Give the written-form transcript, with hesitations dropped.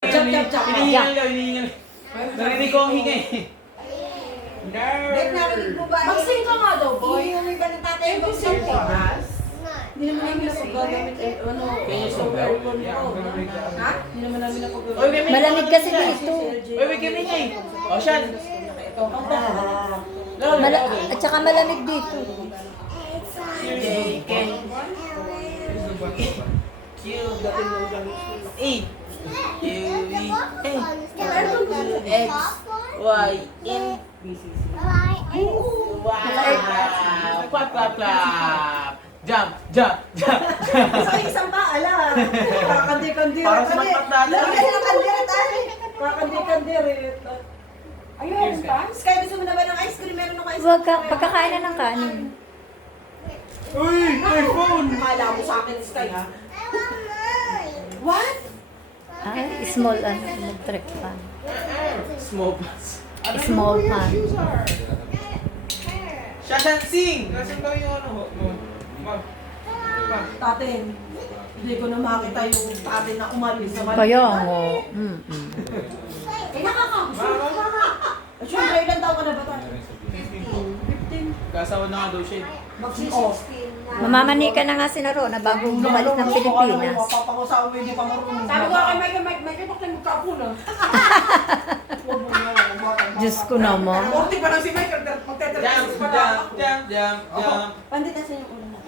Jump. Hinihingal daw, hinihingal. Narinig ko ang hinga eh. Dek narinig mo ba? Mag-sing ka nga daw, boy. Hinihingal ba ng tatay mo Mag-sing sa'yo? ka. Hindi naman namin napagagamit eh, ano, so aircon ko. Ha? Hindi naman namin napagagamit. Oy, may Malamig kasi dito. Oy, may kiningay. O, Sean. At saka malamig dito. Q, E, Q, E, X, Y, N, wow, clap. Jump. Sa isang paala. Kakandi-kandi. Parang sumatpat na ata. Lagi ng kandirat ay. Kakandi-kandi rin. Ayun pa? Sky, gusto mo na ba ng ice cream? Meron ako ice Huwag cream. ka, pagkakain na ng kanin. Uy, my phone. Akala mo sa akin, Sky, ha? What? Small electric fan. Small pass. Small fan. Siya dancing. Nasaan daw yung ano? Tatin. Hindi ko na makita yung tatin na umalis sa Kaya nga. Eh, Siyempre, ilan taon ka na ba tayo? 15. Kasawa na nga daw siya. Magsi-16 na. Mamamani ka na nga si Narona bago bumalik ng Pilipinas. Papangusawa mo hindi pa marunong. Sabi ko kay Mike, bakit magkaapo na? Huwag mo nga, huwag mo nga. Diyos ko naman. 40 pa lang si Mike, magtetra Jump. pa lang. Panditasin yung ulo na.